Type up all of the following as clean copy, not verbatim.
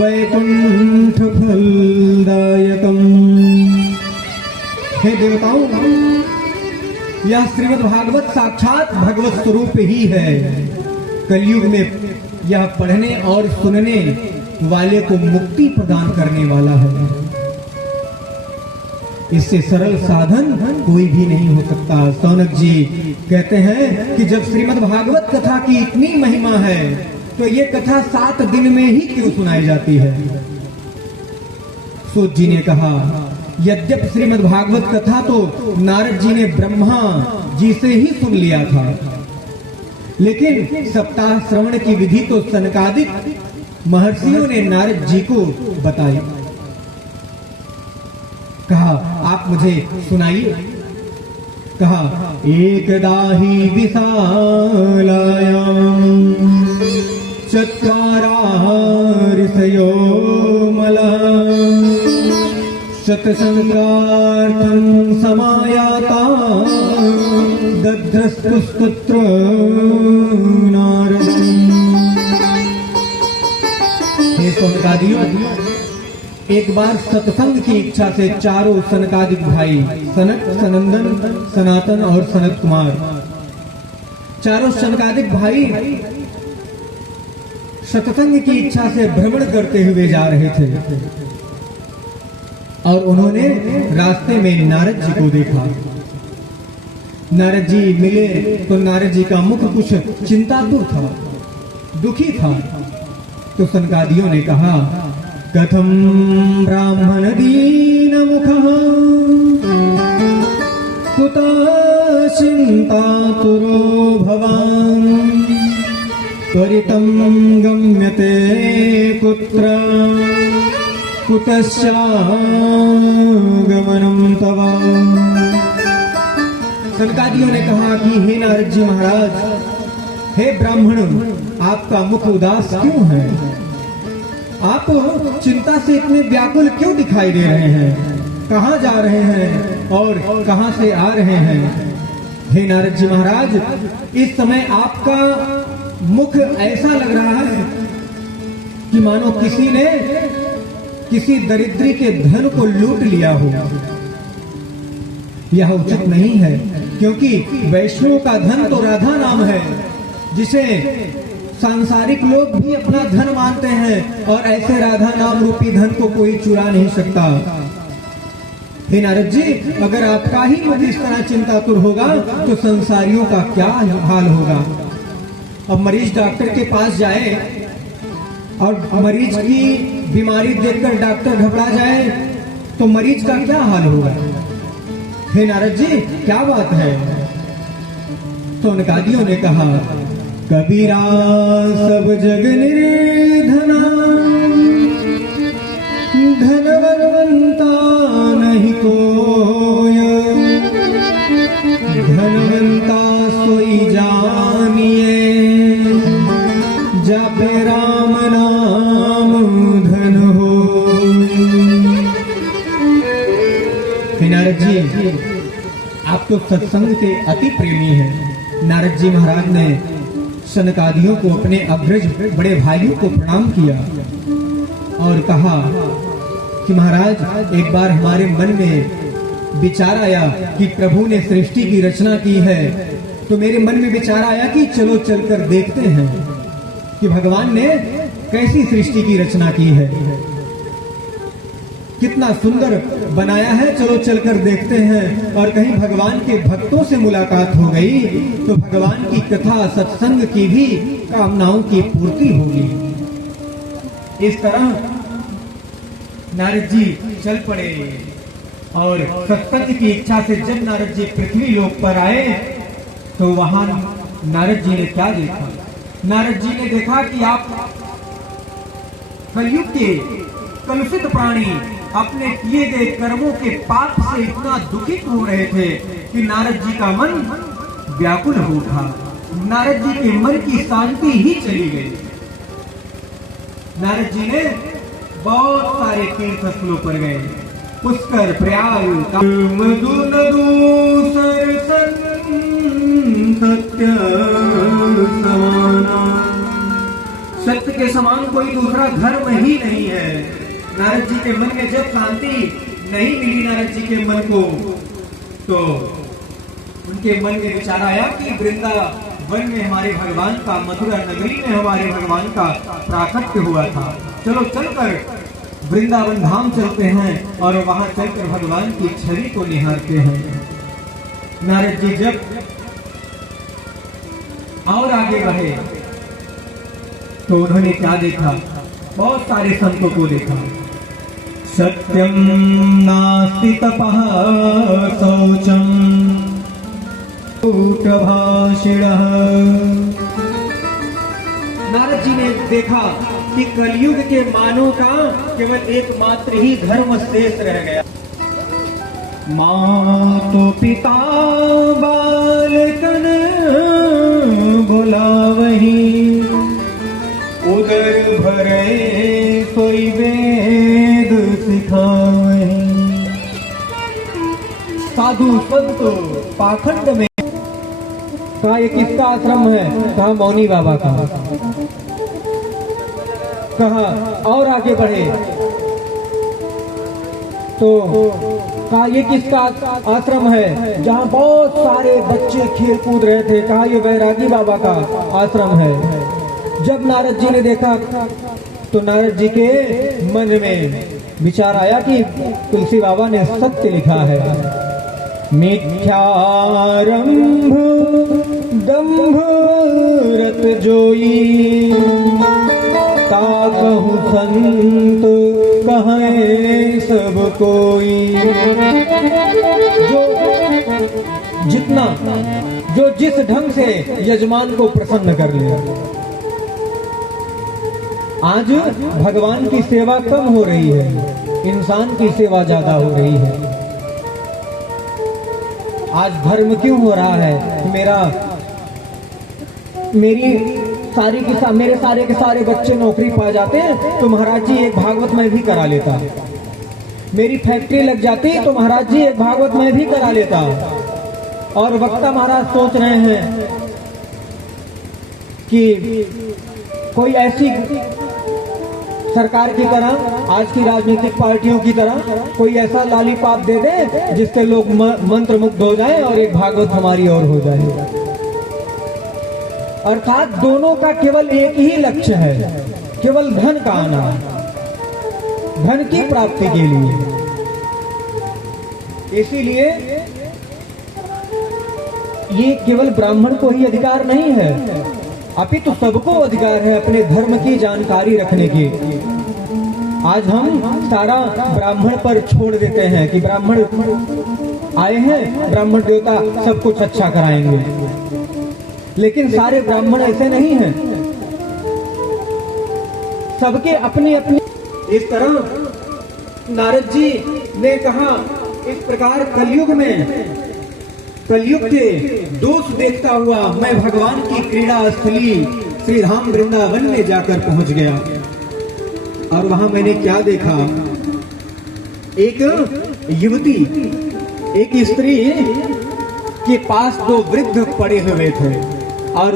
वैकुंठ फलदायकम। हे देवताओं, यह श्रीमद् भागवत साक्षात भगवत स्वरूप ही है। कलयुग में यह पढ़ने और सुनने वाले को मुक्ति प्रदान करने वाला है। इससे सरल साधन कोई भी नहीं हो सकता। सौनक जी कहते हैं कि जब श्रीमद् भागवत कथा की इतनी महिमा है तो ये कथा 7 दिन में ही क्यों सुनाई जाती है। सूत जी ने कहा, यद्यप श्रीमद् भागवत कथा तो नारद जी ने ब्रह्मा जी से ही सुन लिया था, लेकिन सप्ताह श्रवण की विधि तो सनकादिक महर्षियों ने नारद जी को बताई। कहा, आप मुझे सुनाइए। कहा, एकदा ही विशालायां चत्वारार्षयो मलः शतसंगार्थं समायाता दध्रस्तुस्तत्र नारदम्। हे सौनकादियों, एक बार सत्संग की इच्छा से चारों सनकादिक भाई सनक, सनंदन, सनातन और सनत कुमार, चारों सनकादिक भाई सत्संग की इच्छा से भ्रमण करते हुए जा रहे थे और उन्होंने रास्ते में नारद जी को देखा। नारद जी मिले तो नारद जी का मुख कुछ चिंतातुर था, दुखी था। तो सनकादियों ने कहा, कथम ब्राह्मण दीन मुखः कुतः चिंतातुरो भवान् त्वरितं गम्यते कुत्र कुतश्चागमनं तव। सनकादियों ने कहा कि हे नारद जी महाराज, हे ब्राह्मण, आपका मुख उदास क्यों है? आप चिंता से इतने व्याकुल क्यों दिखाई दे रहे हैं? कहाँ जा रहे हैं और कहाँ से आ रहे हैं? हे नारद जी महाराज, इस समय आपका मुख ऐसा लग रहा है कि मानो किसी ने किसी दरिद्री के धन को लूट लिया हो। यह उचित नहीं है, क्योंकि वैष्णव का धन तो राधा नाम है, जिसे सांसारिक लोग भी अपना धन मानते हैं, और ऐसे राधा नाम रूपी धन को कोई चुरा नहीं सकता। हे नारद जी, अगर आपका ही मुख इस तरह चिंतातुर होगा तो संसारियों का क्या हाल होगा? अब मरीज डॉक्टर के पास जाए और मरीज की बीमारी देखकर डॉक्टर घबरा जाए तो मरीज का क्या हाल होगा? हे नारद जी, क्या बात है? तो सनकादियों ने कहा, कबीरा सब जग निर्धना धनवंता नहीं कोय धनवंता सोई जानिए जपे राम नाम धन हो। नारद जी, आप तो सत्संग के अति प्रेमी हैं। नारद जी महाराज ने सनकादियों को अपने अग्रज बड़े भाइयों को प्रणाम किया और कहा कि महाराज, एक बार हमारे मन में विचार आया कि प्रभु ने सृष्टि की रचना की है, तो मेरे मन में विचार आया कि चलो चलकर देखते हैं कि भगवान ने कैसी सृष्टि की रचना की है, कितना सुंदर बनाया है। चलो चलकर देखते हैं। और कहीं भगवान के भक्तों से मुलाकात हो गई तो भगवान की कथा सत्संग की भी कामनाओं की पूर्ति होगी। इस तरह नारद जी चल पड़े और सत्संग की इच्छा से जब नारद जी पृथ्वी लोक पर आए तो वहां नारद जी ने क्या देखा? नारद जी ने देखा कि आप कलयुग के कलुषित प्राणी अपने किए गए कर्मों के पाप से इतना दुखित हो रहे थे कि नारद जी का मन व्याकुल हो उठा। नारद जी के मन की शांति ही चली गई। नारद जी ने बहुत सारे तीर्थ स्थलों पर गए, पुष्कर, प्रयाग, सत्य के समान कोई दूसरा धर्म ही नहीं है। नारद जी के मन में जब शांति नहीं मिली नारद जी के मन को, तो उनके मन में विचार आया कि वृंदावन में हमारे भगवान का, मथुरा नगरी में हमारे भगवान का प्राकट्य हुआ था। चलो चलकर वृंदावन धाम चलते हैं और वहां चलकर भगवान की छवि को निहारते हैं। नारद जी जब और आगे बढ़े तो उन्होंने क्या देखा? बहुत सारे संतों को देखा। सत्यम नास्ति तपः शौचम कूटभाषिणः। नारद जी ने देखा कि कलयुग के मानव का केवल एकमात्र ही धर्म शेष रह गया। मातो पिता बालकन बुलावही, उदर भरे कोई वेद सिखावही। साधु संत पाखंड में कहा ये किसका आश्रम है? कहा मौनी बाबा का। कहा और आगे बढ़े तो कहा ये किसका आश्रम है? जहाँ बहुत सारे बच्चे खेल कूद रहे थे, कहा ये वैरागी बाबा का आश्रम है। जब नारद जी ने देखा तो नारद जी के मन में विचार आया कि तुलसी बाबा ने सत्य लिखा है। मिथ्यारंभ दंभ रत जोई, ताकहु संत कहें सब कोई। जो जिस ढंग से यजमान को प्रसन्न कर लिया, आज भगवान की सेवा कम हो रही है, इंसान की सेवा ज्यादा हो रही है। आज धर्म क्यों हो रहा है? मेरे सारे के सारे बच्चे नौकरी पा जाते हैं तो महाराज जी एक भागवत में भी करा लेता। मेरी फैक्ट्री लग जाती तो महाराज जी एक भागवत में भी करा लेता। और वक्ता महाराज सोच रहे हैं कि कोई ऐसी सरकार की तरह, आज की राजनीतिक पार्टियों की तरह कोई ऐसा लालीपाप दे दे जिससे लोग मंत्र मुग्ध हो जाएं और एक भागवत हमारी ओर हो जाए। अर्थात दोनों का केवल एक ही लक्ष्य है, केवल धन का आना, धन की प्राप्ति के लिए। इसीलिए ये केवल ब्राह्मण को ही अधिकार नहीं है, अपितु सबको अधिकार है अपने धर्म की जानकारी रखने की। आज हम सारा ब्राह्मण पर छोड़ देते हैं कि ब्राह्मण आए हैं, ब्राह्मण देवता सब कुछ अच्छा कराएंगे, लेकिन सारे ब्राह्मण ऐसे नहीं हैं। सबके अपनी अपनी। इस तरह नारद जी ने कहा, इस प्रकार कलयुग के दोष देखता हुआ मैं भगवान की क्रीड़ा स्थली श्री धाम वृंदावन में जाकर पहुंच गया। और वहां मैंने क्या देखा? एक युवती, एक स्त्री के पास दो वृद्ध पड़े हुए थे और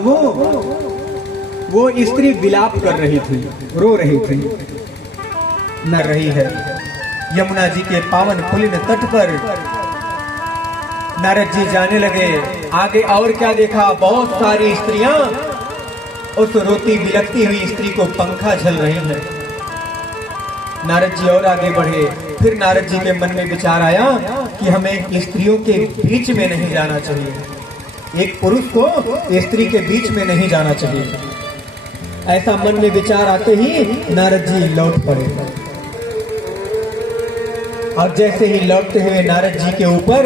वो स्त्री विलाप कर रही थी, रो रही थी। न रही है यमुना जी के पावन पुलिन तट पर नारद जी जाने लगे। आगे और क्या देखा? बहुत सारी स्त्रियां उस रोती बिलखती हुई स्त्री को पंखा झल रही हैं। नारद जी और आगे बढ़े। फिर नारद जी के मन में विचार आया कि हमें स्त्रियों के बीच में नहीं जाना चाहिए, एक पुरुष को स्त्री के बीच में नहीं जाना चाहिए। ऐसा मन में विचार आते ही नारद जी लौट पड़े। और जैसे ही लौटते हुए नारद जी के ऊपर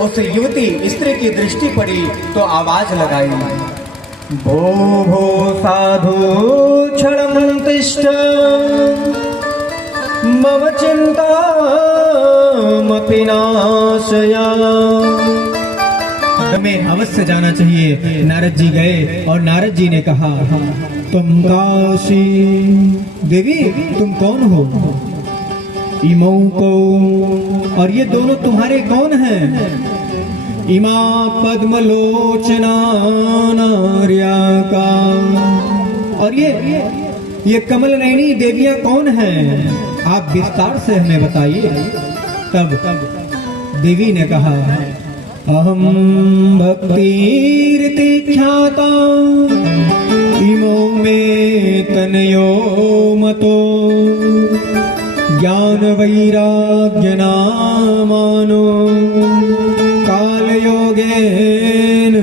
उस युवती स्त्री की दृष्टि पड़ी तो आवाज लगाई, भो भो साधु क्षणं तिष्ठ मम चिंता मपि नाशया। हमें अवश्य जाना चाहिए। नारद जी गए और नारद जी ने कहा, तुम काशी देवी तुम कौन हो? इमौ को, और ये दोनों तुम्हारे कौन हैं? इमा पद्मलोचना नार्या का और ये कमल नयनी देवियां कौन हैं? आप विस्तार से हमें बताइए। तब देवी ने कहा, अहम भक्तिर्ति ख्याता इमो में तनयो मतो ज्ञान वैराग्य नामानो काल योगेन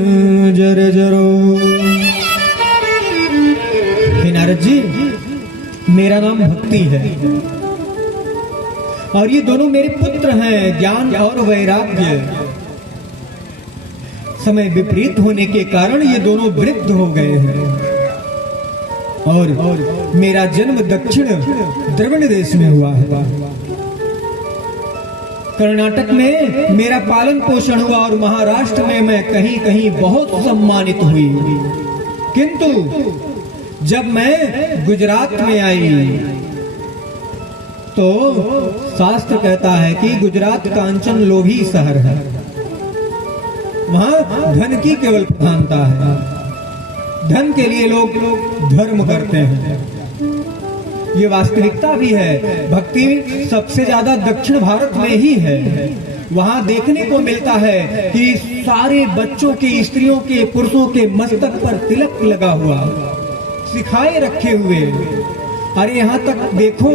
जर्जरो। हे नारद जी, मेरा नाम भक्ति है और ये दोनों मेरे पुत्र हैं, ज्ञान और वैराग्य। समय विपरीत होने के कारण ये दोनों वृद्ध हो गए हैं और मेरा जन्म दक्षिण द्रविड़ देश में हुआ है। कर्नाटक में मेरा पालन पोषण हुआ और महाराष्ट्र में मैं कहीं कहीं बहुत सम्मानित हुई। किंतु जब मैं गुजरात में आई तो शास्त्र कहता है कि गुजरात कांचन लोभी शहर है, वहां धन की केवल प्रधानता है। धन के लिए लोग धर्म करते हैं, ये वास्तविकता भी है। भक्ति सबसे ज्यादा दक्षिण भारत में ही है। वहां देखने को मिलता है कि सारे बच्चों के, स्त्रियों के, पुरुषों के मस्तक पर तिलक लगा हुआ, सिखाए रखे हुए। अरे यहाँ तक देखो,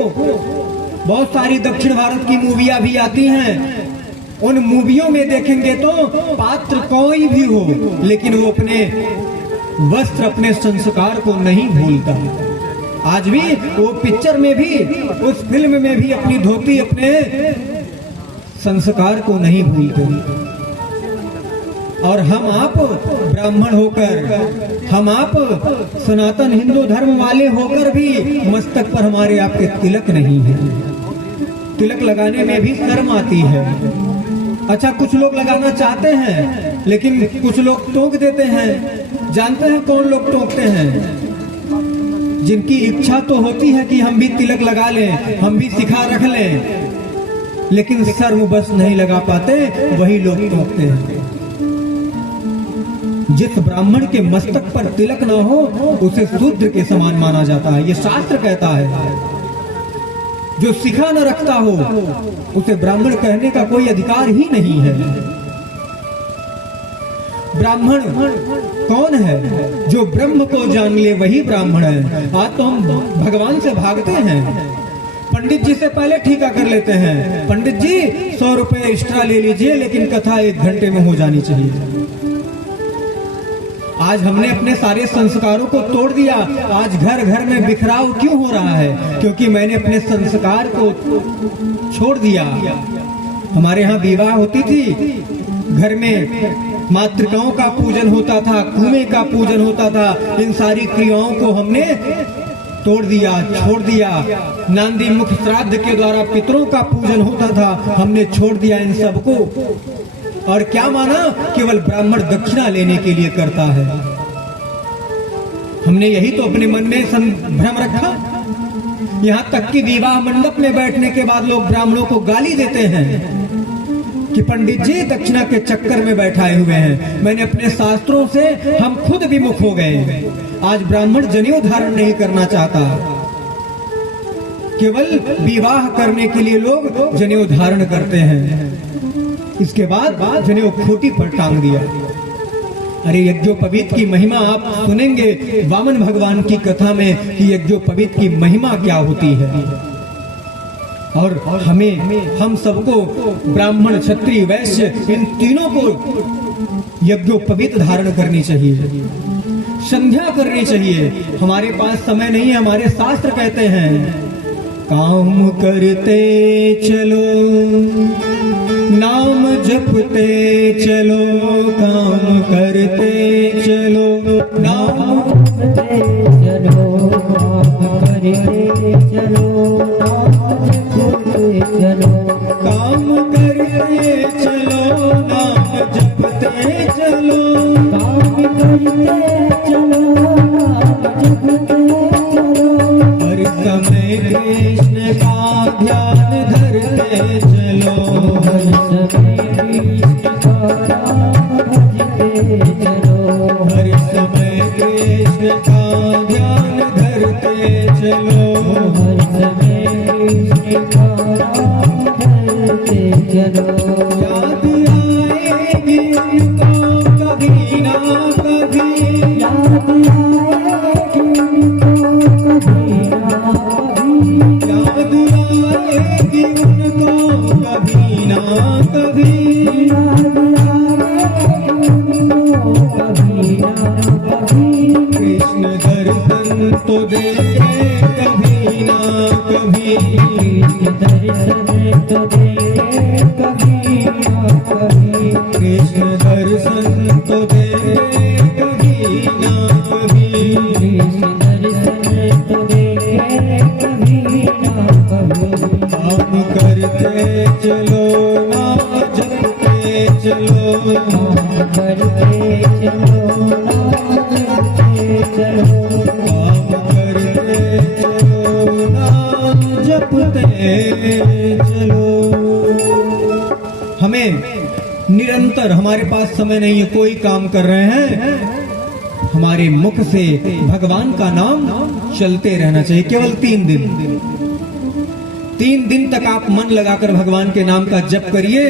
बहुत सारी दक्षिण भारत की मूवियां भी आती हैं। उन मूवियों में देखेंगे तो पात्र कोई भी हो, लेकिन वो अपने वस्त्र, अपने संस्कार को नहीं भूलता। आज भी वो पिक्चर में भी, उस फिल्म में भी अपनी धोती, अपने संस्कार को नहीं भूलते। और हम आप ब्राह्मण होकर, हम आप सनातन हिंदू धर्म वाले होकर भी मस्तक पर हमारे आपके तिलक नहीं है। तिलक लगाने में भी शर्म आती है। अच्छा, कुछ लोग लगाना चाहते हैं लेकिन कुछ लोग टोक देते हैं। जानते हैं कौन लोग टोकते हैं? जिनकी इच्छा तो होती है कि हम भी तिलक लगा लें, हम भी सिखा रख लें, लेकिन शर्म बस नहीं लगा पाते, वही लोग टोकते हैं। जिस ब्राह्मण के मस्तक पर तिलक ना हो उसे शूद्र के समान माना जाता है, ये शास्त्र कहता है। जो सिखा न रखता हो उसे ब्राह्मण कहने का कोई अधिकार ही नहीं है। ब्राह्मण कौन है? जो ब्रह्म को जान ले वही ब्राह्मण है। आज तो हम भगवान से भागते हैं, पंडित जी से पहले ठीका कर लेते हैं। पंडित जी 100 रुपए एक्स्ट्रा ले लीजिए, लेकिन कथा 1 घंटे में हो जानी चाहिए। आज हमने अपने सारे संस्कारों को तोड़ दिया। आज घर घर में बिखराव क्यों हो रहा है? क्योंकि मैंने अपने संस्कार को छोड़ दिया। हमारे यहाँ विवाह होती थी, घर में मातृकाओं का पूजन होता था, कुएं का पूजन होता था। इन सारी क्रियाओं को हमने तोड़ दिया, छोड़ दिया। नांदी मुख श्राद्ध के द्वारा पितरों का पूजन होता था, हमने छोड़ दिया इन सबको। और क्या माना? केवल ब्राह्मण दक्षिणा लेने के लिए करता है। हमने यही तो अपने मन में भ्रम रखा। यहाँ तक कि विवाह मंडप में बैठने के बाद लोग ब्राह्मणों को गाली देते हैं कि पंडित जी दक्षिणा के चक्कर में बैठाए हुए हैं। मैंने अपने शास्त्रों से हम खुद विमुख हो गए। आज ब्राह्मण जनेऊ धारण नहीं करना चाहता, केवल विवाह करने के लिए लोग जनेऊ धारण करते हैं। इसके बाद जनेऊ खूंटी पर टांग दिया। अरे यज्ञोपवीत की महिमा आप सुनेंगे वामन भगवान की कथा में कि यज्ञोपवीत की महिमा क्या होती है। और हम सबको, ब्राह्मण, क्षत्रिय, वैश्य, इन तीनों को यज्ञोपवीत धारण करनी चाहिए, संध्या करनी चाहिए। हमारे पास समय नहीं है। हमारे शास्त्र कहते हैं काम करते चलो, नाम जपते चलो, काम करते चलो, नाम जपते चलो, काम करते चलो, नाम जपते चलो, काम करते चलो, नाम जपते चलो, काम करते चलो, नाम जपते चलो। हर समय कृष्ण का ध्यान धरते चलो, हर समय कृष्ण का नाम भजते चलो, हर समय कृष्ण का ध्यान चलो, हर समय कृष्ण का नाम धरते चलो। याद आएगी उनको कभी ना कभी, याद आएगी उनको कभी ना कभी, याद आएगी उनको कभी ना कभी। याद आएगी उनको कभी ना कभी। कृष्ण दर्शन तो देंगे कभी ना कभी, कृष्ण दर्शन तो देंगे कभी ना कभी। कृष्ण दर्शन तो देंगे कभी ना कभी। कृष्ण दर्शन तो देंगे कभी ना कभी। नाम करते चलो, नाम जपते चलो, नाम करते चलो, नाम करते चलो। नाम करते चलो, नाम जपते चलो। हमें निरंतर, हमारे पास समय नहीं है, कोई काम कर रहे हैं, हमारे मुख से भगवान का नाम चलते रहना चाहिए। केवल 3 दिन, 3 दिन तक आप मन लगाकर भगवान के नाम का जप करिए,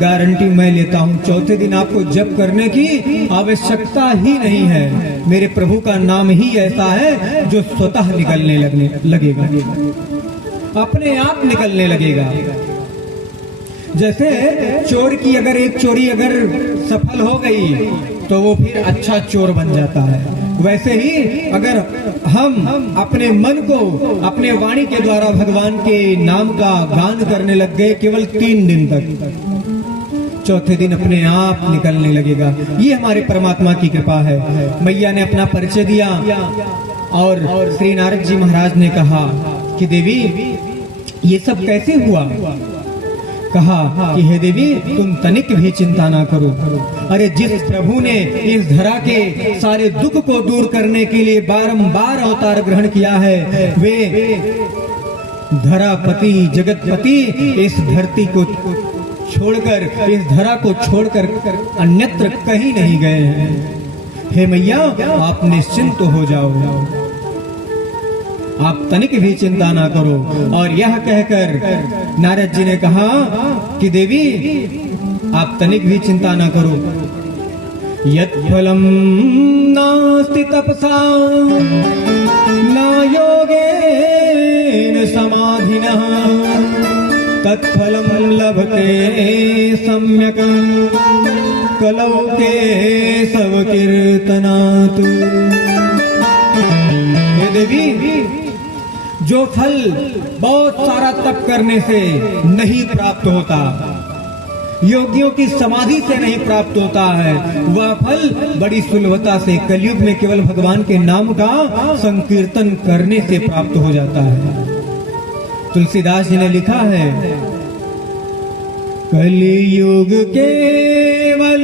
गारंटी मैं लेता हूँ, चौथे दिन आपको जप करने की आवश्यकता ही नहीं है। मेरे प्रभु का नाम ही ऐसा है जो स्वतः निकलने लगेगा, अपने आप निकलने लगेगा। जैसे चोर की अगर एक चोरी अगर सफल हो गई तो वो फिर अच्छा चोर बन जाता है, वैसे ही अगर हम अपने मन को अपने वाणी के द्वारा भगवान के नाम का गान करने लग गए केवल 3 दिन तक, चौथे दिन अपने आप निकलने लगेगा। ये हमारे परमात्मा की कृपा है। मैया ने अपना परिचय दिया और श्री नारद जी महाराज ने कहा कि देवी ये सब कैसे हुआ। कहा कि हे देवी तुम तनिक भी चिंता ना करो। अरे जिस प्रभु ने इस धरा के सारे दुख को दूर करने के लिए बारंबार अवतार ग्रहण किया है, वे धरापति जगतपति इस धरती को छोड़कर, इस धरा को छोड़कर अन्यत्र कहीं नहीं गए हैं। हे मैया आप निश्चिंत हो जाओ, आप तनिक भी चिंता ना करो। और यह कहकर नारद जी ने कहा कि देवी आप तनिक भी चिंता ना करो। यत् फलम नास्ति तपसा न योगेन समाधिनः तत्फलम लभते सम्यक् कलौ केशव कीर्तनात्। हे देवी जो फल बहुत सारा तप करने से नहीं प्राप्त होता, योगियों की समाधि से नहीं प्राप्त होता है, वह फल बड़ी सुलभता से कलयुग में केवल भगवान के नाम का संकीर्तन करने से प्राप्त हो जाता है। तुलसीदास जी ने लिखा है, कलयुग केवल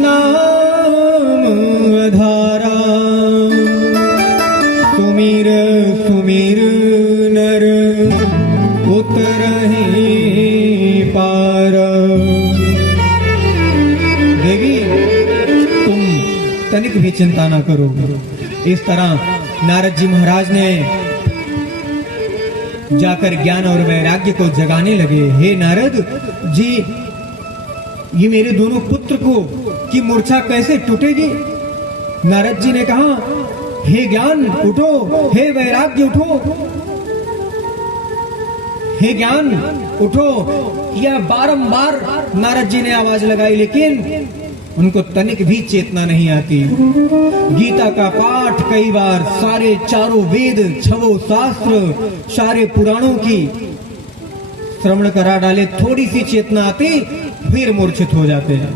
नाम आधारा, सुमिर सुमिर नर उतरहि पार। देवी तुम तनिक भी चिंता ना करो। इस तरह नारद जी महाराज ने जाकर ज्ञान और वैराग्य को जगाने लगे। हे नारद जी, ये मेरे दोनों पुत्र को की मूर्छा कैसे टूटेगी। नारद जी ने कहा, हे ज्ञान उठो, हे वैराग्य उठो, हे ज्ञान उठो। यह बारंबार नारद जी ने आवाज लगाई, लेकिन उनको तनिक भी चेतना नहीं आती। गीता का पाठ कई बार, सारे चारों वेद, 6 शास्त्र, सारे पुराणों की श्रवण करा डाले, थोड़ी सी चेतना आती फिर मूर्छित हो जाते हैं।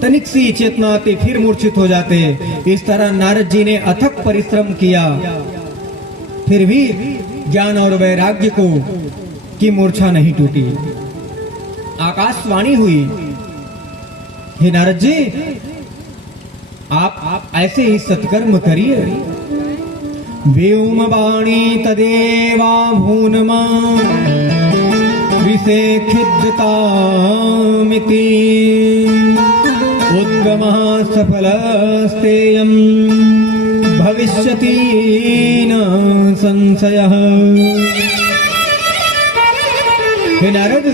तनिक सी चेतना आती फिर मूर्छित हो जाते। इस तरह नारद जी ने अथक परिश्रम किया, फिर भी ज्ञान और वैराग्य को की मूर्छा नहीं टूटी। आकाशवाणी हुई, हे नारद जी आप ऐसे ही सत्कर्म करिए। व्योम वाणी तदेवा भूनमा विषे खिद्यतामिति उद्गमः सफलस्तेयं भविष्यति न संशयः। हे नारद,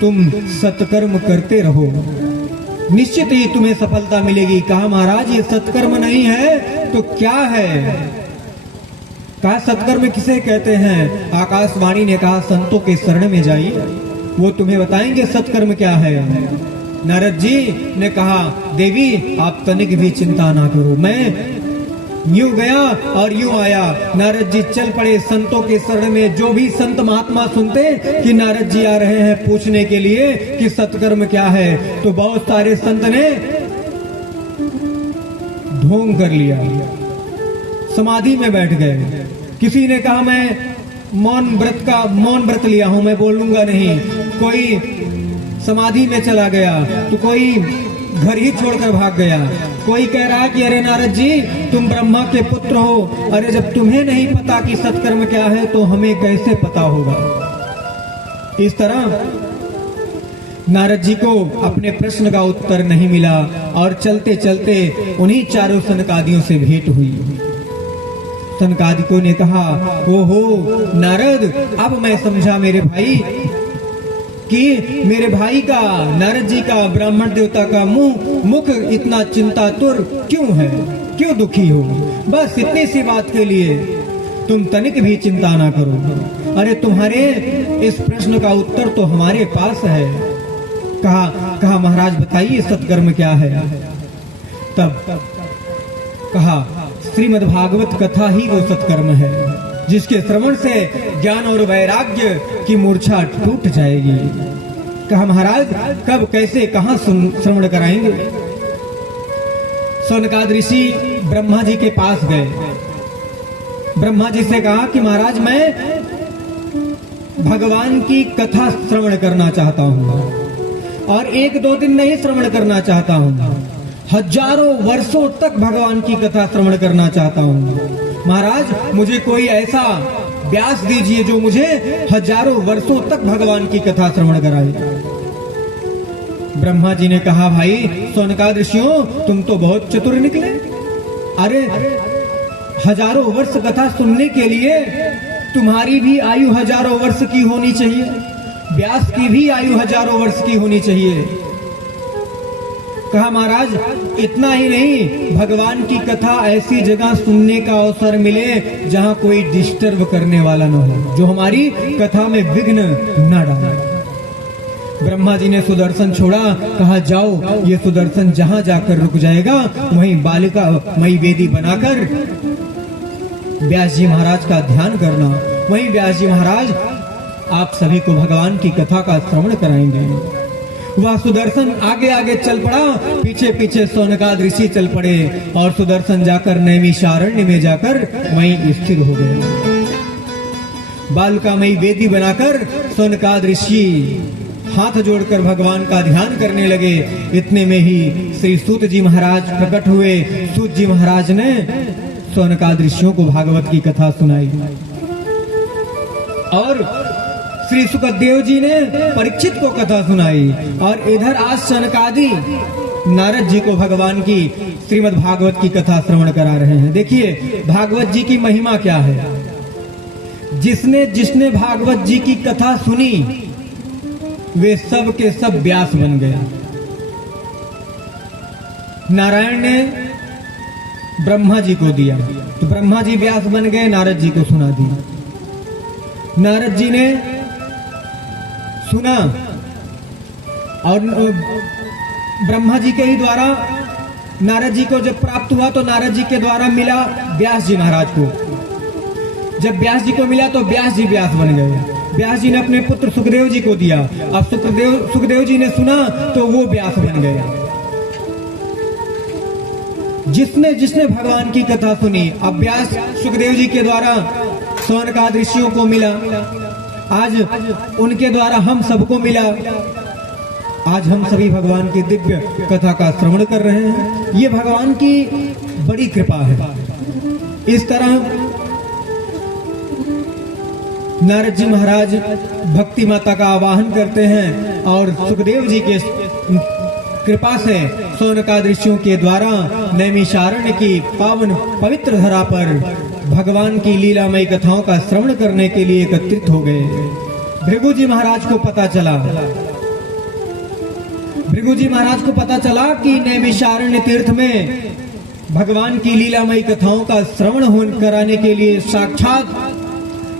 तुम सत्कर्म करते रहो, निश्चित ही तुम्हें सफलता मिलेगी। कहा महाराज ये सत्कर्म नहीं है तो क्या है? कहा सत्कर्म किसे कहते हैं? आकाशवाणी ने कहा संतों के शरण में जाइए, वो तुम्हें बताएंगे सत्कर्म क्या है। नारद जी ने कहा देवी आप तनिक भी चिंता ना करो, मैं यूं गया और यूं आया। नारद जी चल पड़े संतों के शरण में। जो भी संत महात्मा सुनते कि नारद जी आ रहे हैं पूछने के लिए कि सत्कर्म क्या है, तो बहुत सारे संत ने ढोंग कर लिया, समाधि में बैठ गए। किसी ने कहा मैं मौन व्रत लिया हूं, मैं बोलूंगा नहीं। कोई समाधि में चला गया तो कोई घर ही छोड़कर भाग गया। कोई कह रहा कि अरे नारद जी तुम ब्रह्मा के पुत्र हो, अरे जब तुम्हें नहीं पता कि सत्कर्म क्या है तो हमें कैसे पता होगा। इस तरह नारद जी को अपने प्रश्न का उत्तर नहीं मिला और चलते चलते उन्हीं चारों सनकादियों से भेंट हुई। सनकादिकों ने कहा ओहो नारद, अब मैं समझा मेरे भाई कि मेरे भाई का, नारद जी का, ब्राह्मण देवता का मुख इतना चिंतातुर क्यों है, क्यों दुखी हो। बस इतनी सी बात के लिए तुम तनिक भी चिंता ना करो। अरे तुम्हारे इस प्रश्न का उत्तर तो हमारे पास है। कहा महाराज बताइए सत्कर्म क्या है। तब कहा श्रीमद् भागवत कथा ही वो सत्कर्म है जिसके श्रवण से ज्ञान और वैराग्य की मूर्छा टूट जाएगी। कहा महाराज कब कैसे कहां श्रवण कराएंगे। सौनकाद ऋषि ब्रह्मा जी के पास गए। ब्रह्मा जी से कहा कि महाराज मैं भगवान की कथा श्रवण करना चाहता हूं और 1-2 दिन नहीं श्रवण करना चाहता हूं, हजारों वर्षों तक भगवान की कथा श्रवण करना चाहता हूं। महाराज मुझे कोई ऐसा व्यास दीजिए जो मुझे हजारों वर्षों तक भगवान की कथा श्रवण कराए। ब्रह्मा जी ने कहा भाई सौनकाद ऋषियों तुम तो बहुत चतुर निकले। अरे हजारों वर्ष कथा सुनने के लिए तुम्हारी भी आयु हजारों वर्ष की होनी चाहिए, व्यास की भी आयु हजारों वर्ष की होनी चाहिए। कहा महाराज इतना ही नहीं, भगवान की कथा ऐसी जगह सुनने का अवसर मिले जहां कोई डिस्टर्ब करने वाला न हो, जो हमारी कथा में विघ्न न डाले। ब्रह्मा जी ने सुदर्शन छोड़ा। कहा जाओ ये सुदर्शन जहां जाकर रुक जाएगा वहीं बालिका मई वेदी बनाकर व्यास जी महाराज का ध्यान करना। वहीं व्यास जी महाराज आप सभी को भगवान की कथा का श्रवण कराएंगे। वह सुदर्शन आगे आगे चल पड़ा, पीछे पीछे सौनकाद ऋषि चल पड़े और सुदर्शन जाकर नैमिषारण्य में जाकर वहीं स्थिर हो गए। बालिकामयी वेदी बनाकर सौनकाद ऋषि हाथ जोड़कर भगवान का ध्यान करने लगे। इतने में ही श्री सूत जी महाराज प्रकट हुए। सूत जी महाराज ने सौनकाद ऋषियों को भागवत की कथा सुनाई और श्री सुखदेव जी ने परीक्षित को कथा सुनाई और इधर आज सनकादि नारद जी को भगवान की श्रीमद् भागवत की कथा श्रवण करा रहे हैं। देखिए भागवत जी की महिमा क्या है। जिसने भागवत जी की कथा सुनी वे सब के सब व्यास बन गए। नारायण ने ब्रह्मा जी को दिया तो ब्रह्मा जी व्यास बन गए, नारद जी को सुना दिया। नारद जी ने सुना और ब्रह्मा जी के ही द्वारा नारद जी को जब प्राप्त हुआ तो नारद जी के द्वारा मिला व्यास जी महाराज को। जब व्यास जी को मिला तो व्यास जी व्यास बन गए। व्यास जी ने अपने पुत्र सुखदेव जी को दिया। अब सुखदेव जी ने सुना तो वो व्यास बन गए। जिसने भगवान की कथा सुनी, अब व्यास सुखदेव जी के द्वारा सौनकाद ऋषियों को मिला, आज उनके द्वारा हम सबको मिला। आज हम सभी भगवान की दिव्य कथा का श्रवण कर रहे हैं। ये भगवान की बड़ी कृपा है। इस तरह नारद जी महाराज भक्ति माता का आवाहन करते हैं और सुखदेव जी के कृपा से शौनकादि ऋषियों के द्वारा नैमिषारण्य की पावन पवित्र धरा पर भगवान की लीलामयी कथाओं का श्रवण करने के लिए एकत्रित हो गए। भृगु जी महाराज को पता चला कि नैमिषारण्य तीर्थ में भगवान की लीलामयी कथाओं का श्रवण कराने के लिए साक्षात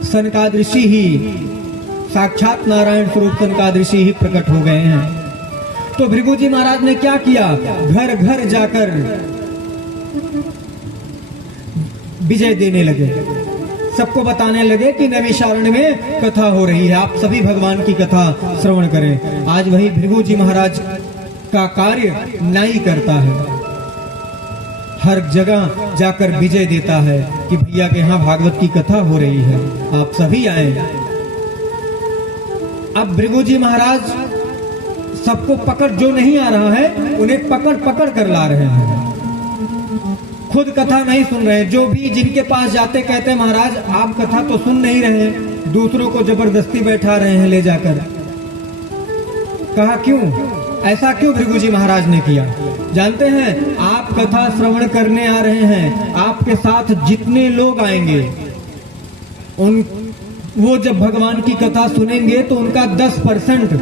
सनकादि ऋषि ही, साक्षात नारायण स्वरूप सनकादि ऋषि ही प्रकट हो गए हैं। तो भृगु जी महाराज ने क्या किया, घर घर जाकर विजय देने लगे, सबको बताने लगे कि नैमिषारण्य में कथा हो रही है, आप सभी भगवान की कथा श्रवण करें। आज वही भृगु जी महाराज का कार्य नाई करता है, हर जगह जाकर विजय देता है कि भैया के यहाँ भागवत की कथा हो रही है, आप सभी आए। अब भृगु जी महाराज सबको पकड़, जो नहीं आ रहा है उन्हें पकड़ पकड़ कर ला रहे हैं, खुद कथा नहीं सुन रहे। जो भी जिनके पास जाते कहते महाराज आप कथा तो सुन नहीं रहे, दूसरों को जबरदस्ती बैठा रहे हैं ले जाकर। कहा क्यों, ऐसा क्यों भृगु जी महाराज ने किया? जानते हैं आप कथा श्रवण करने आ रहे हैं, आपके साथ जितने लोग आएंगे वो जब भगवान की कथा सुनेंगे तो उनका 10%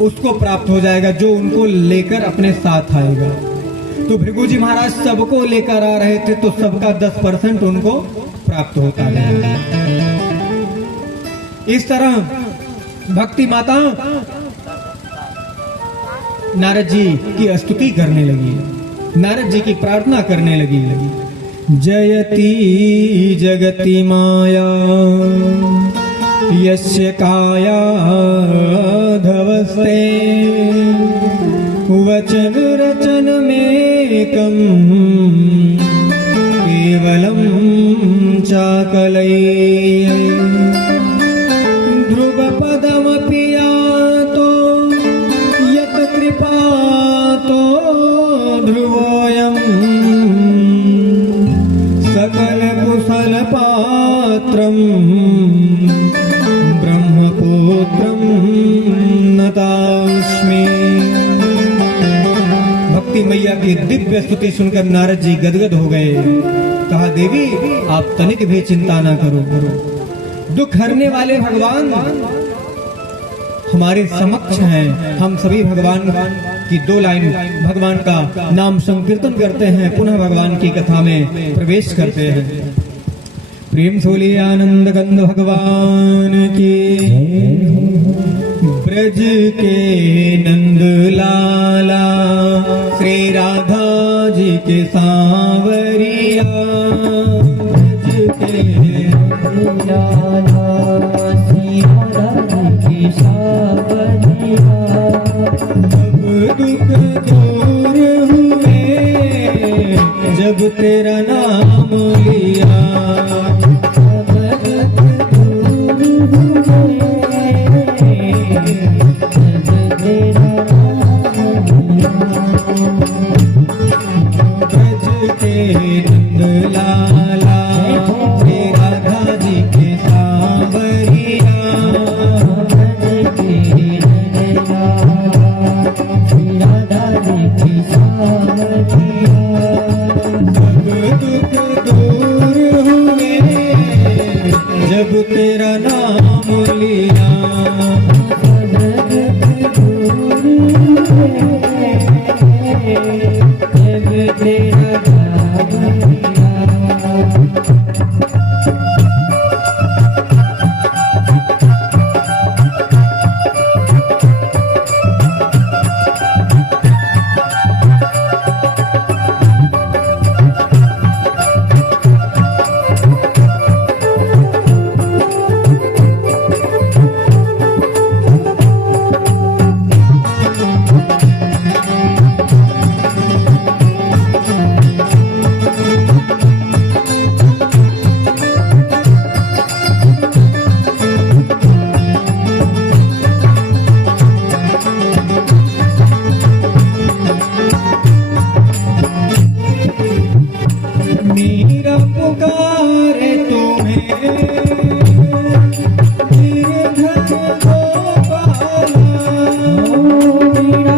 उसको प्राप्त हो जाएगा, जो उनको लेकर अपने साथ आएगा। तो भृगु जी महाराज सबको लेकर आ रहे थे तो सबका 10% उनको प्राप्त होता है। इस तरह भक्ति माता नारद जी की स्तुति करने लगी, नारद जी की प्रार्थना करने लगी। जयति जगति माया यस्य काया धवस्ते वचन रचन मेकं केवलं चाकलैः ध्रुव पदमपि यातो यत् कृपातो ध्रुवोऽयं सकल कुशल पात्रं ब्रह्मपुत्रं नतास्मि। भक्ति मैया की दिव्य स्तुति सुनकर नारद जी गदगद हो गए। कहा देवी आप तनिक भी चिंता ना करो, दुख हरने वाले भगवान हमारे समक्ष हैं। हम सभी भगवान की 2 लाइन भगवान का नाम संकीर्तन करते हैं, पुनः भगवान की कथा में प्रवेश करते हैं। प्रेम से बोलिए आनंद कंद भगवान की। ब्रज के नंद लाला श्री राधा जी के सांवरिया, ब्रज के नंद लाला श्री राधा जी के सांवरिया, जब दुख दूर हुए जब तेरा नाम लिया, जब तेरा नाम लिया, जब तेरा नाम लिया। मेरा पुकारे तुम्हें गिरधर गोपाला, मेरा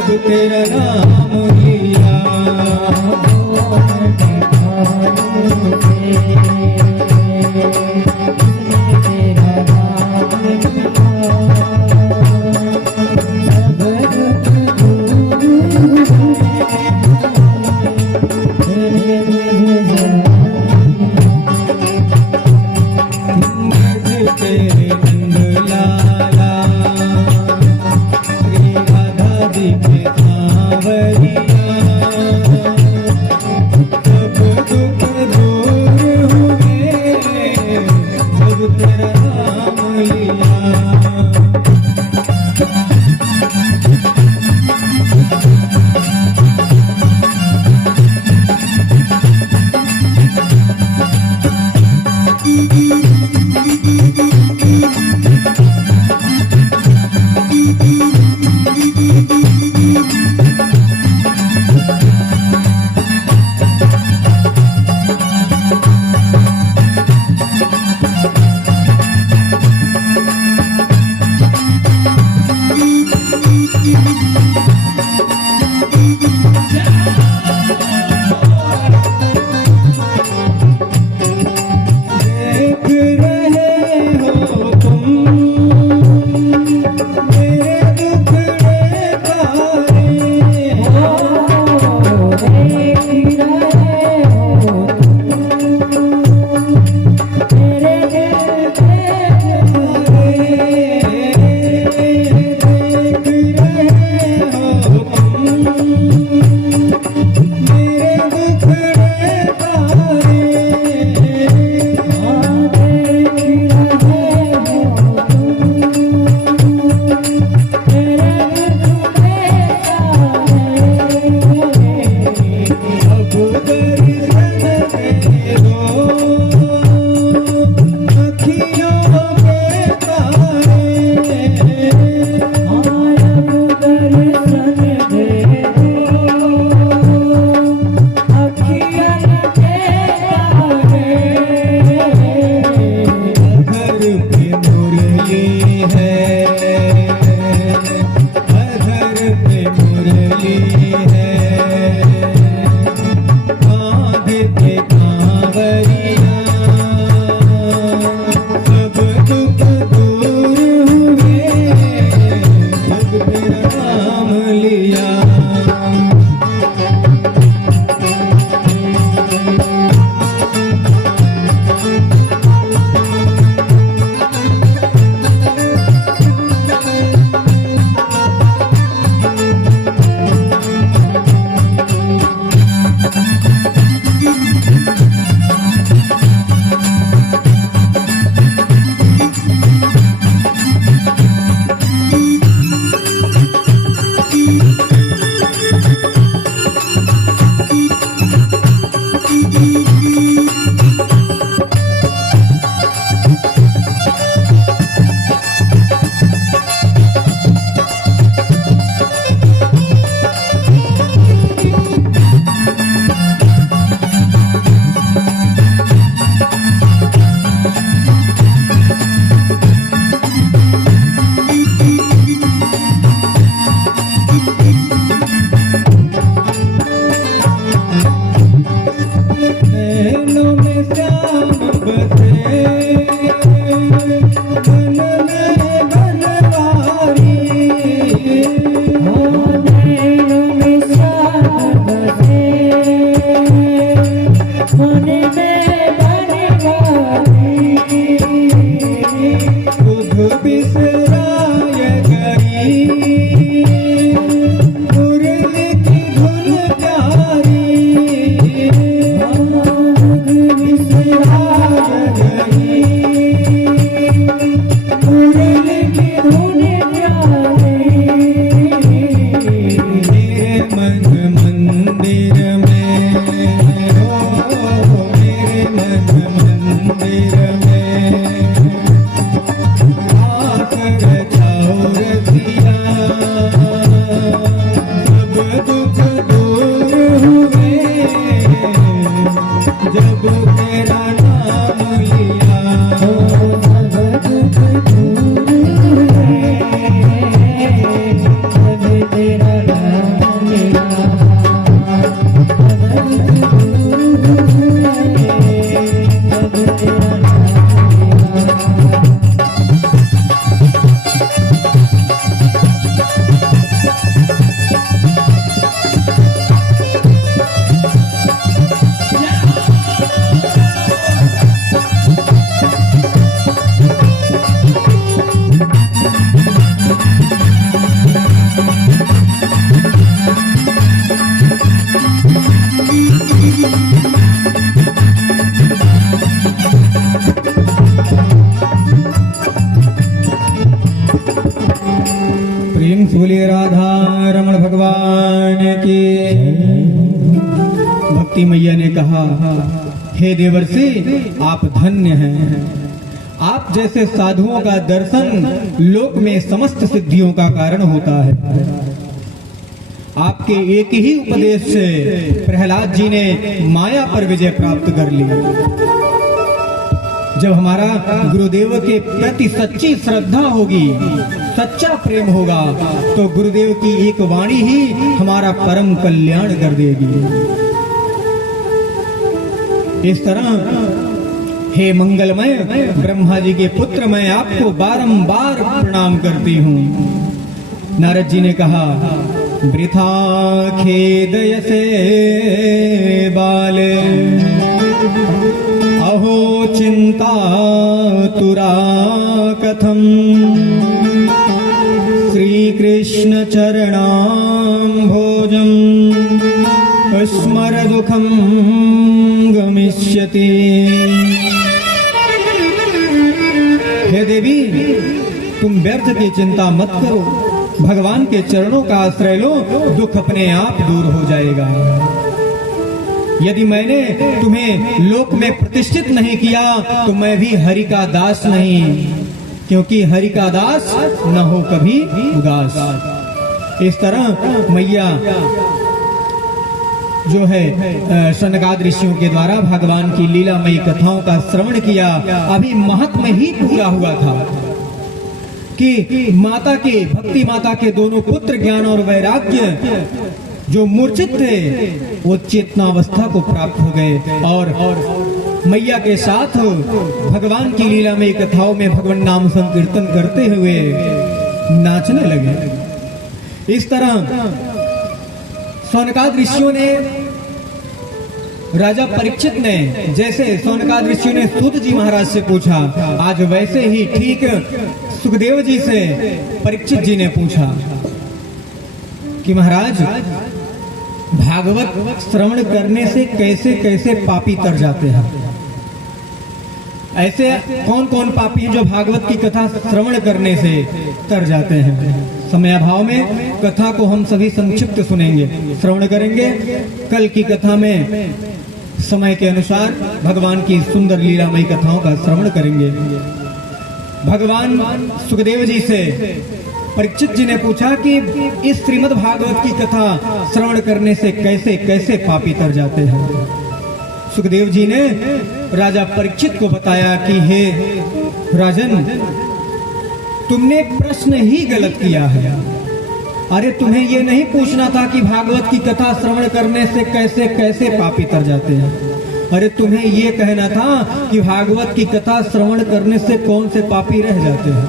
जब तेरा नाम लिया। तेरे नंद लाला श्री राधा जी के सांवरिया, सब दुख दूर हुए जब तेरा नाम लिया। रमण भगवान की। भक्ति मैया ने कहा, हे देवर्षि, आप धन्य हैं। आप जैसे साधुओं का दर्शन लोक में समस्त सिद्धियों का कारण होता है। आपके एक ही उपदेश से प्रहलाद जी ने माया पर विजय प्राप्त कर ली। जब हमारा गुरुदेव के प्रति सच्ची श्रद्धा होगी, सच्चा प्रेम होगा, तो गुरुदेव की एक वाणी ही हमारा परम कल्याण कर देगी। इस तरह हे मंगलमय ब्रह्मा जी के पुत्र, मैं आपको बारंबार प्रणाम करती हूँ। नारद जी ने कहा, वृथा खेदयसे बाले, अहो चिंता तुरा कथम, श्री कृष्ण चरणाम भोजम स्मर दुखम गमिष्यति। हे देवी, तुम व्यर्थ की चिंता मत करो, भगवान के चरणों का आश्रय लो, दुख अपने आप दूर हो जाएगा। यदि मैंने तुम्हें लोक में प्रतिष्ठित नहीं किया तो मैं भी हरि का दास नहीं, क्योंकि हरि का दास न हो कभी उदास। इस तरह मैया जो है सनकादिक ऋषियों के द्वारा भगवान की लीलामयी कथाओं का श्रवण किया। अभी महात्म्य ही पूरा हुआ था कि माता के भक्ति माता के दोनों पुत्र ज्ञान और वैराग्य जो मूर्छित थे वो चेतनावस्था को प्राप्त हो गए और मैया के साथ भगवान की लीलामयी कथाओं में भगवान नाम संकीर्तन करते हुए नाचने लगे। इस तरह सौनकादिक ऋषियों ने, राजा परीक्षित ने, जैसे सौनकादिक ऋषियों ने सूत जी महाराज से पूछा, आज वैसे ही ठीक सुखदेव जी से परीक्षित जी ने पूछा कि महाराज, भागवत श्रवण करने से कैसे कैसे पापी तर जाते हैं। ऐसे कौन कौन पापी हैं जो भागवत की कथा श्रवण करने से तर जाते हैं। समयाभाव में कथा को हम सभी संक्षिप्त सुनेंगे, श्रवण करेंगे। कल की कथा में समय के अनुसार भगवान की सुंदर लीलामयी कथाओं का श्रवण करेंगे। भगवान सुखदेव जी से परीक्षित जी ने पूछा कि इस श्रीमद् भागवत की कथा श्रवण करने से कैसे कैसे पापी तर जाते हैं। सुखदेव जी ने राजा परीक्षित को बताया कि हे राजन, तुमने प्रश्न ही गलत किया है। अरे तुम्हें ये नहीं पूछना था कि भागवत की कथा श्रवण करने से कैसे कैसे पापी तर जाते हैं। अरे तुम्हें ये कहना था कि भागवत की कथा श्रवण करने से कौन से पापी रह जाते हैं।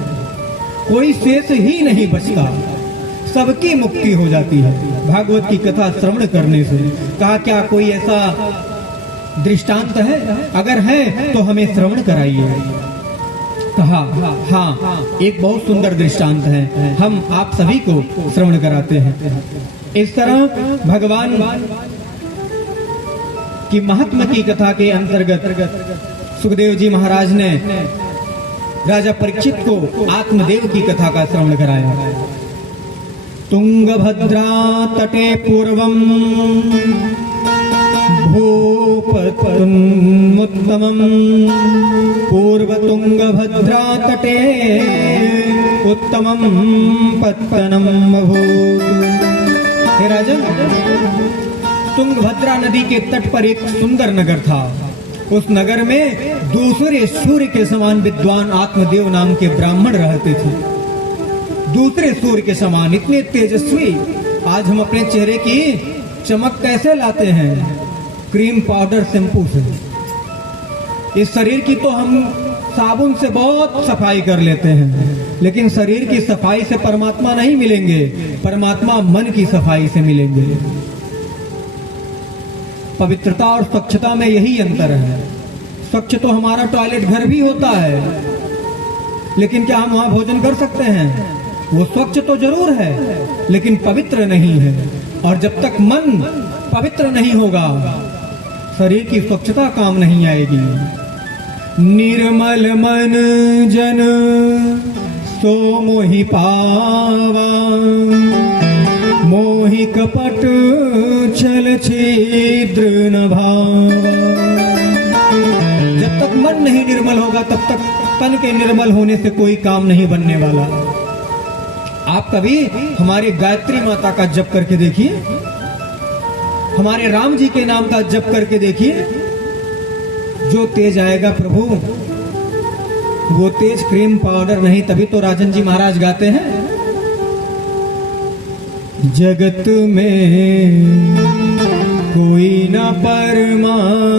कोई शेष ही नहीं बचता, सबकी मुक्ति हो जाती है भागवत की कथा श्रवण करने से। कहा, क्या कोई ऐसा दृष्टांत है? अगर है तो हमें श्रवण कराइए। कहा, हाँ, एक बहुत सुंदर दृष्टांत है, हम आप सभी को श्रवण कराते हैं। इस तरह भगवान की महात्मा की कथा के अंतर्गत सुखदेव जी महाराज ने राजा परीक्षित को आत्मदेव की कथा का श्रवण कराया। तुंगभद्रा तटे पूर्वम भूपतुन्मुत्तमं, पूर्व तुंगभद्रा तटे उत्तमं पत्तनम अभूत्। हे राजन, तुंगभद्रा नदी के तट पर एक सुंदर नगर था। उस नगर में दूसरे सूर्य के समान विद्वान आत्मदेव नाम के ब्राह्मण रहते थे। दूसरे सूर्य के समान, इतने तेजस्वी। आज हम अपने चेहरे की चमक कैसे लाते हैं? क्रीम, पाउडर, शैम्पू से। इस शरीर की तो हम साबुन से बहुत सफाई कर लेते हैं, लेकिन शरीर की सफाई से परमात्मा नहीं मिलेंगे, परमात्मा मन की सफाई से मिलेंगे। पवित्रता और स्वच्छता में यही अंतर है। स्वच्छ तो हमारा टॉयलेट घर भी होता है, लेकिन क्या हम वहां भोजन कर सकते हैं? वो स्वच्छ तो जरूर है, लेकिन पवित्र नहीं है। और जब तक मन पवित्र नहीं होगा, शरीर की स्वच्छता काम नहीं आएगी। निर्मल मन जन सो मोहि पावा, मोहि कपट छल छिद्र न भाव। जब तक मन नहीं निर्मल होगा तब तक तन के निर्मल होने से कोई काम नहीं बनने वाला। आप कभी हमारे गायत्री माता का जप करके देखिए, हमारे राम जी के नाम का जप करके देखिए, जो तेज आएगा प्रभु वो तेज क्रीम पाउडर नहीं। तभी तो राजन जी महाराज गाते हैं, जगत में कोई न परमानेंट,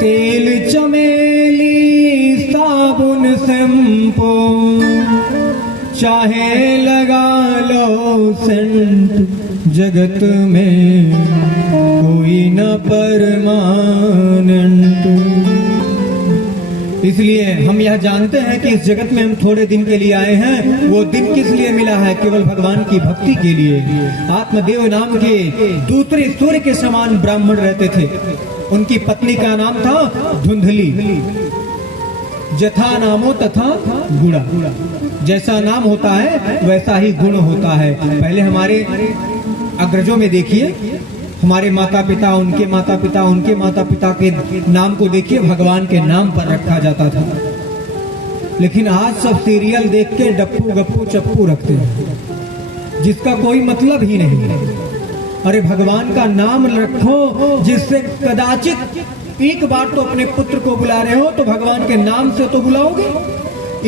तेल चमेली साबुन शैम्पू चाहे लगा लो सेंट, जगत में कोई न परमानेंट। इसलिए हम यह जानते हैं कि इस जगत में हम थोड़े दिन के लिए आए हैं। वो दिन किस लिए मिला है? केवल भगवान की भक्ति के लिए। आत्मदेव नाम के दूसरे सूर्य के समान ब्राह्मण रहते थे। उनकी पत्नी का नाम था धुंधली। जथा नामो तथा गुणा, जैसा नाम होता है वैसा ही गुण होता है। पहले हमारे अग्रजों में देखिए, हमारे माता पिता, उनके माता पिता, उनके माता पिता के नाम को देखिए, भगवान के नाम पर रखा जाता था। लेकिन आज सब सीरियल देख के डप्पू गप्पू चप्पू रखते हैं, जिसका कोई मतलब ही नहीं है। अरे भगवान का नाम रखो, जिससे कदाचित एक बार तो अपने पुत्र को बुला रहे हो तो भगवान के नाम से तो बुलाओगे,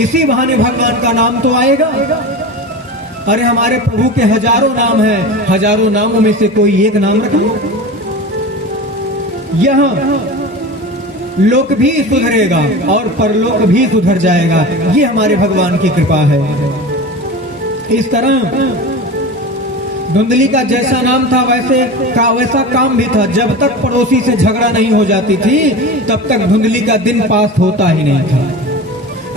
इसी बहाने भगवान का नाम तो आएगा। अरे हमारे प्रभु के हजारों नाम हैं, हजारों नामों में से कोई एक नाम रखो। यह लोक भी सुधरेगा और परलोक भी सुधर जाएगा। ये हमारे भगवान की कृपा है। इस तरह धुंधली का जैसा नाम था वैसा काम भी था। जब तक पड़ोसी से झगड़ा नहीं हो जाती थी तब तक धुंधली का दिन पास होता ही नहीं था।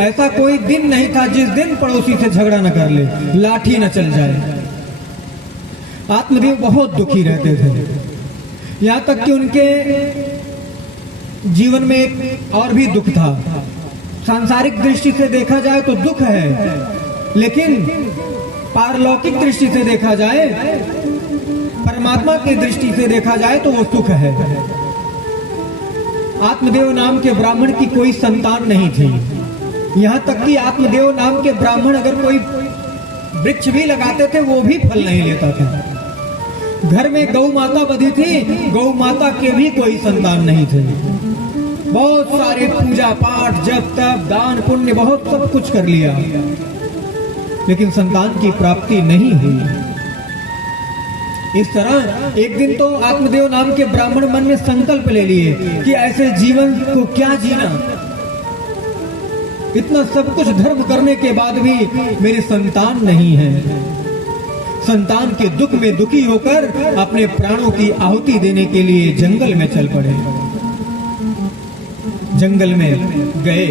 ऐसा कोई दिन नहीं था जिस दिन पड़ोसी से झगड़ा न कर ले, लाठी न चल जाए। आत्मदेव बहुत दुखी रहते थे, यहाँ तक कि उनके जीवन में एक और भी दुख था। सांसारिक दृष्टि से देखा जाए तो दुख है, लेकिन पारलौकिक दृष्टि से देखा जाए, परमात्मा की दृष्टि से देखा जाए तो वो सुख है। आत्मदेव नाम के ब्राह्मण की कोई संतान नहीं थी। यहाँ तक कि आत्मदेव नाम के ब्राह्मण अगर कोई वृक्ष भी लगाते थे वो भी फल नहीं लेता था। घर में गौ माता बधी थी, गौ माता के भी कोई संतान नहीं थे। बहुत सारे पूजा पाठ, जप तप, दान पुण्य, बहुत सब कुछ कर लिया, लेकिन संतान की प्राप्ति नहीं हुई। इस तरह एक दिन तो आत्मदेव नाम के ब्राह्मण मन में संकल्प ले लिए कि ऐसे जीवन को क्या जीना, इतना सब कुछ धर्म करने के बाद भी मेरे संतान नहीं है। संतान के दुख में दुखी होकर अपने प्राणों की आहुति देने के लिए जंगल में चल पड़े। जंगल में गए,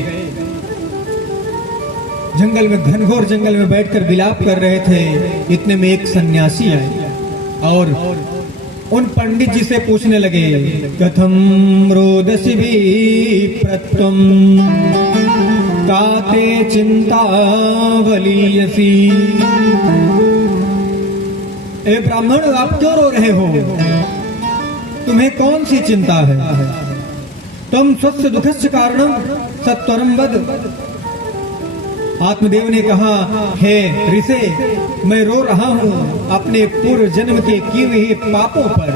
जंगल में, घनघोर जंगल में बैठकर विलाप कर रहे थे। इतने में एक सन्यासी आए और उन पंडित जी से पूछने लगे, कथम रोदसी विप्रत्वम काते चिंता वलीयसी। ए ब्राह्मण, आप क्यों रो रहे हो? तुम्हें कौन सी चिंता है? तुम स्वस्य दुखस्य कारणम सत्वरम वद। आत्मदेव ने कहा, हे ऋषे, मैं रो रहा हूँ अपने पूर्व जन्म के किए हुए पापों पर,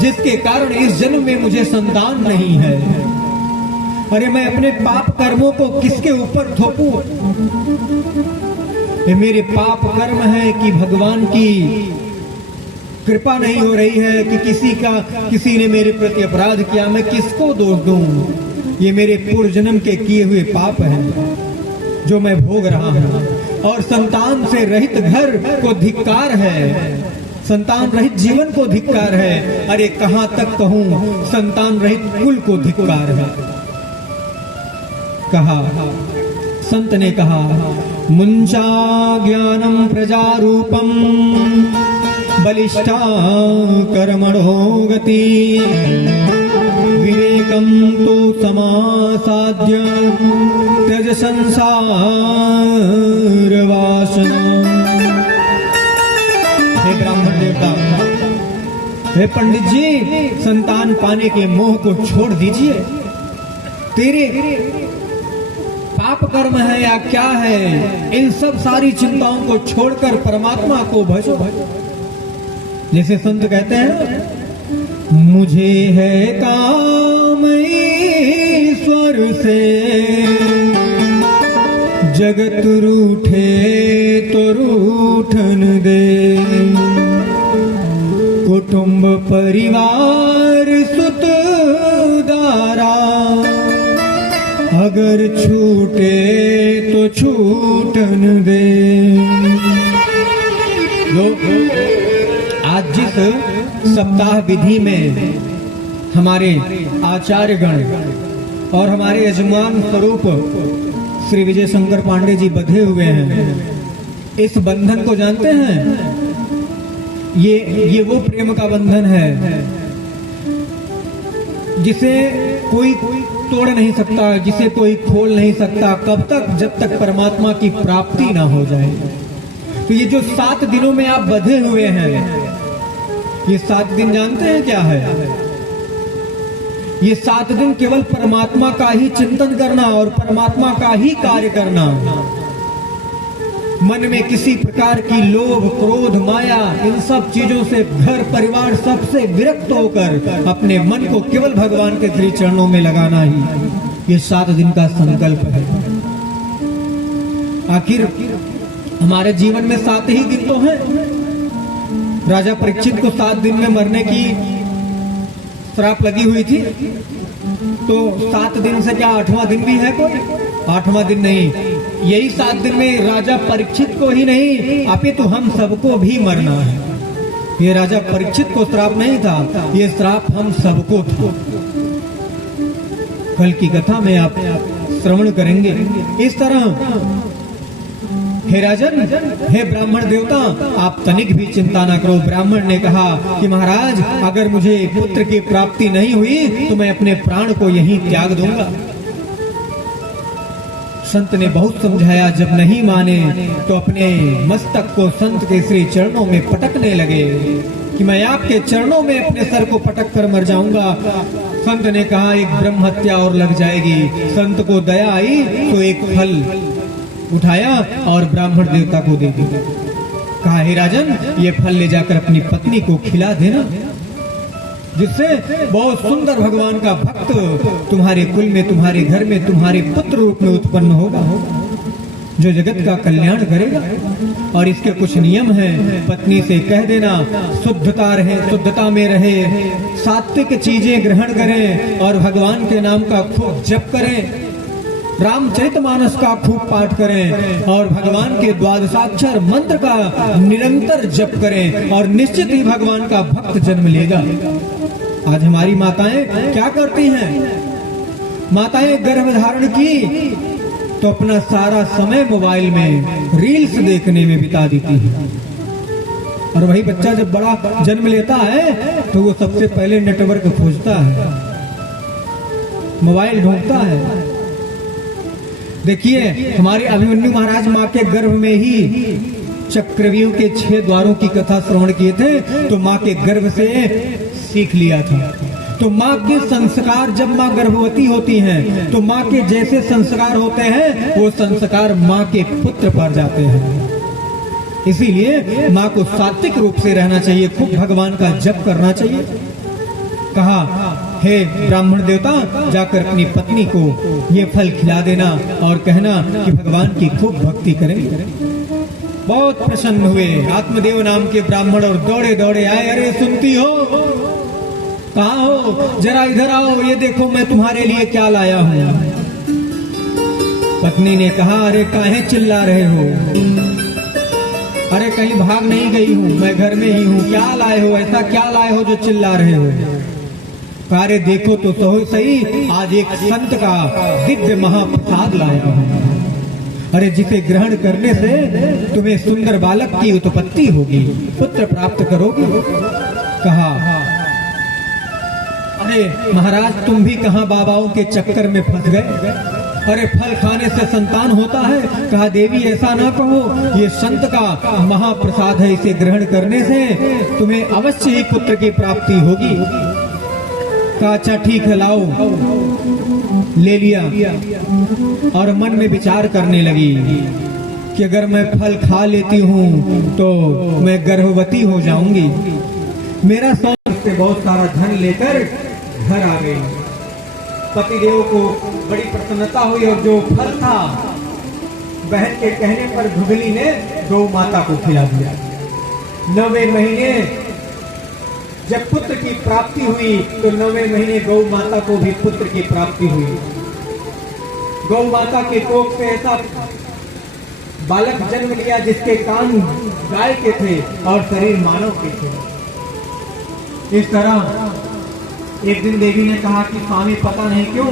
जिसके कारण इस जन्म में मुझे संतान नहीं है। अरे मैं अपने पाप कर्मों को किसके ऊपर थोपूं? ये मेरे पाप कर्म है कि भगवान की कृपा नहीं हो रही है कि किसी ने मेरे प्रति अपराध किया, मैं किसको दोष दूं? ये मेरे पूर्व जन्म के किए हुए पाप हैं जो मैं भोग रहा हूं। और संतान से रहित घर को धिक्कार है, संतान रहित जीवन को धिक्कार है। अरे कहां तक कहूं, संतान रहित कुल को धिक्कार है। कहा, संत ने कहा, मुंचा ज्ञानम प्रजारूपम बलिष्ठा कर्मणो गति विवेकं तो समासाद्य त्यज संसार वासना। हे ब्राह्मण देवता, हे पंडित जी, संतान पाने के मोह को छोड़ दीजिए। तेरे पाप कर्म है या क्या है, इन सब सारी चिंताओं को छोड़कर परमात्मा को भजो। जैसे संत कहते हैं, मुझे है काम ईश्वर से, जगत रूठे तो रूठन दे। कुटुंब परिवार सुत दारा, अगर छूटे तो छूटन दे। आज जिस सप्ताह विधि में हमारे आचार्यगण और हमारे यजमान स्वरूप श्री विजय शंकर पांडे जी बंधे हुए हैं, इस बंधन को जानते हैं? ये वो प्रेम का बंधन है जिसे कोई तोड़ नहीं सकता, जिसे कोई खोल नहीं सकता, कब तक? जब तक परमात्मा की प्राप्ति ना हो जाए। तो ये जो 7 दिनों में आप बंधे हुए हैं, ये 7 दिन जानते हैं क्या है? ये 7 दिन केवल परमात्मा का ही चिंतन करना और परमात्मा का ही कार्य करना। मन में किसी प्रकार की लोभ, क्रोध, माया, इन सब चीजों से, घर परिवार सबसे विरक्त होकर अपने मन को केवल भगवान के श्री चरणों में लगाना ही ये 7 दिन का संकल्प है। आखिर हमारे जीवन में 7 ही दिन तो हैं। राजा परीक्षित को 7 दिन में मरने की श्राप लगी हुई थी, तो 7 दिन से क्या 8वां दिन भी है कोई? 8वां दिन नहीं, यही 7 दिन में राजा परीक्षित को ही नहीं अपितु हम सबको भी मरना है। ये राजा परीक्षित को श्राप नहीं था, ये श्राप हम सबको था। कल की कथा में आप श्रवण करेंगे। इस तरह हे राजन, हे ब्राह्मण देवता, आप तनिक भी चिंता न करो। ब्राह्मण ने कहा कि महाराज, अगर मुझे पुत्र की प्राप्ति नहीं हुई तो मैं अपने प्राण को यहीं त्याग दूंगा। संत ने बहुत समझाया, जब नहीं माने तो अपने मस्तक को संत के श्री चरणों में पटकने लगे कि मैं आपके चरणों में अपने सर को पटक कर मर जाऊंगा। संत ने कहा, एक ब्रह्म हत्या और लग जाएगी। संत को दया आई तो एक फल उठाया और ब्राह्मण देवता को दे दिया। कहा, हे राजन, ये फल ले जाकर अपनी पत्नी को खिला देना, जिससे बहुत सुंदर भगवान का भक्त तुम्हारे कुल में, तुम्हारे घर में, तुम्हारे पुत्र रूप में उत्पन्न होगा, जो जगत का कल्याण करेगा। और इसके कुछ नियम हैं। पत्नी से कह देना, शुद्धता रहे, शुद्धता में रहे, सात्विक चीजें ग्रहण करें और भगवान के नाम का खूब जप करें, रामचरितमानस का खूब पाठ करें और भगवान के द्वादशाक्षर मंत्र का निरंतर जप करें और निश्चित ही भगवान का भक्त जन्म लेगा। आज हमारी माताएं क्या करती हैं? माताएं गर्भ धारण की तो अपना सारा समय मोबाइल में रील्स देखने में बिता देती हैं। और वही बच्चा जब बड़ा जन्म लेता है तो वो सबसे पहले नेटवर्क खोजता है, मोबाइल ढूंढता है। देखिए, हमारे अभिमन्यु महाराज माँ के गर्भ में ही चक्रव्यूह के 6 द्वारों की कथा श्रवण किए थे, तो माँ के गर्भ से सीख लिया था। तो माँ के संस्कार, जब माँ गर्भवती होती हैं तो माँ के जैसे संस्कार होते हैं वो संस्कार माँ के पुत्र पर जाते हैं। इसीलिए माँ को सात्विक रूप से रहना चाहिए, खूब भगवान का जप करना चाहिए। कहा, हे ब्राह्मण देवता, जाकर अपनी पत्नी को ये फल खिला देना और कहना कि भगवान की खूब भक्ति करें। बहुत प्रसन्न हुए आत्मदेव नाम के ब्राह्मण और दौड़े दौड़े आए। अरे सुनती हो? कहाँ हो? जरा इधर आओ, ये देखो मैं तुम्हारे लिए क्या लाया हूँ। पत्नी ने कहा, अरे काहे चिल्ला रहे हो? अरे कहीं भाग नहीं गई हूँ, मैं घर में ही हूँ। क्या लाए हो? ऐसा क्या लाए हो जो चिल्ला रहे हो? अरे देखो तो सही, आज एक संत का दिव्य महाप्रसाद लाया हूँ। अरे जिसे ग्रहण करने से तुम्हें सुंदर बालक की उत्पत्ति होगी, पुत्र प्राप्त करोगे। कहा, अरे महाराज, तुम भी कहाँ बाबाओं के चक्कर में फंस गए? अरे फल खाने से संतान होता है? कहा देवी ऐसा ना कहो, ये संत का महाप्रसाद है, इसे ग्रहण करने से तुम्हें अवश्य ही पुत्र की प्राप्ति होगी। कहा अच्छा ठीक है, लाओ। ले लिया और मन में विचार करने लगी कि अगर मैं फल खा लेती हूँ तो मैं गर्भवती हो जाऊंगी। मेरा सोच से बहुत सारा धन लेकर घर आ गई। पतिदेव को बड़ी प्रसन्नता हुई और जो फल था बहन के कहने पर धुगली ने गौ माता को खिला दिया। 9वें महीने जब पुत्र की प्राप्ति हुई तो 9वें महीने गौ माता को भी पुत्र की प्राप्ति हुई। गौ माता के कोख से ऐसा बालक जन्म लिया जिसके कान गाय के थे और शरीर मानव के थे। इस तरह एक दिन देवी ने कहा कि स्वामी पता नहीं क्यों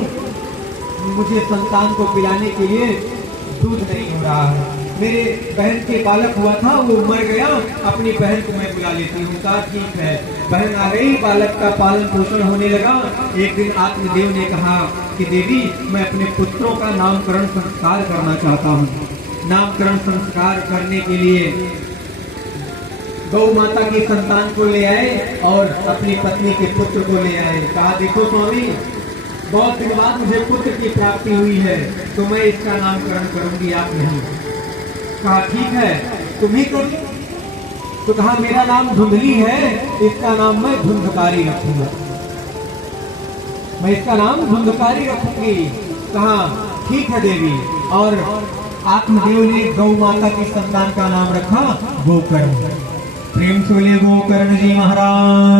मुझे संतान को पिलाने के लिए दूध नहीं हो रहा है। मेरे बहन के बालक हुआ था, वो मर गया, अपनी बहन को मैं बुला लेती हूँ। कहा ठीक है। बहन आ गई, बालक का पालन पोषण होने लगा। एक दिन आत्मदेव ने कहा कि देवी मैं अपने पुत्रों का नामकरण संस्कार करना चाहता हूँ। नामकरण संस्कार करने के लिए गौ माता की संतान को ले आए और अपनी पत्नी के पुत्र को ले आए। कहा देखो स्वामी, बहुत दिन बाद मुझे पुत्र की प्राप्ति हुई है तो मैं इसका नामकरण करूंगी, आप नहीं। कहा ठीक है, तुम ही कर। तो कहा मेरा नाम धुंधली है, इसका नाम मैं धुंधकारी रखूंगा, मैं इसका नाम धुंधकारी रखूंगी। कहा ठीक है देवी। और आत्मदेव ने गौ माता की संतान का नाम रखा गोकर्ण। प्रेम से बोले गोकर्ण जी महाराज।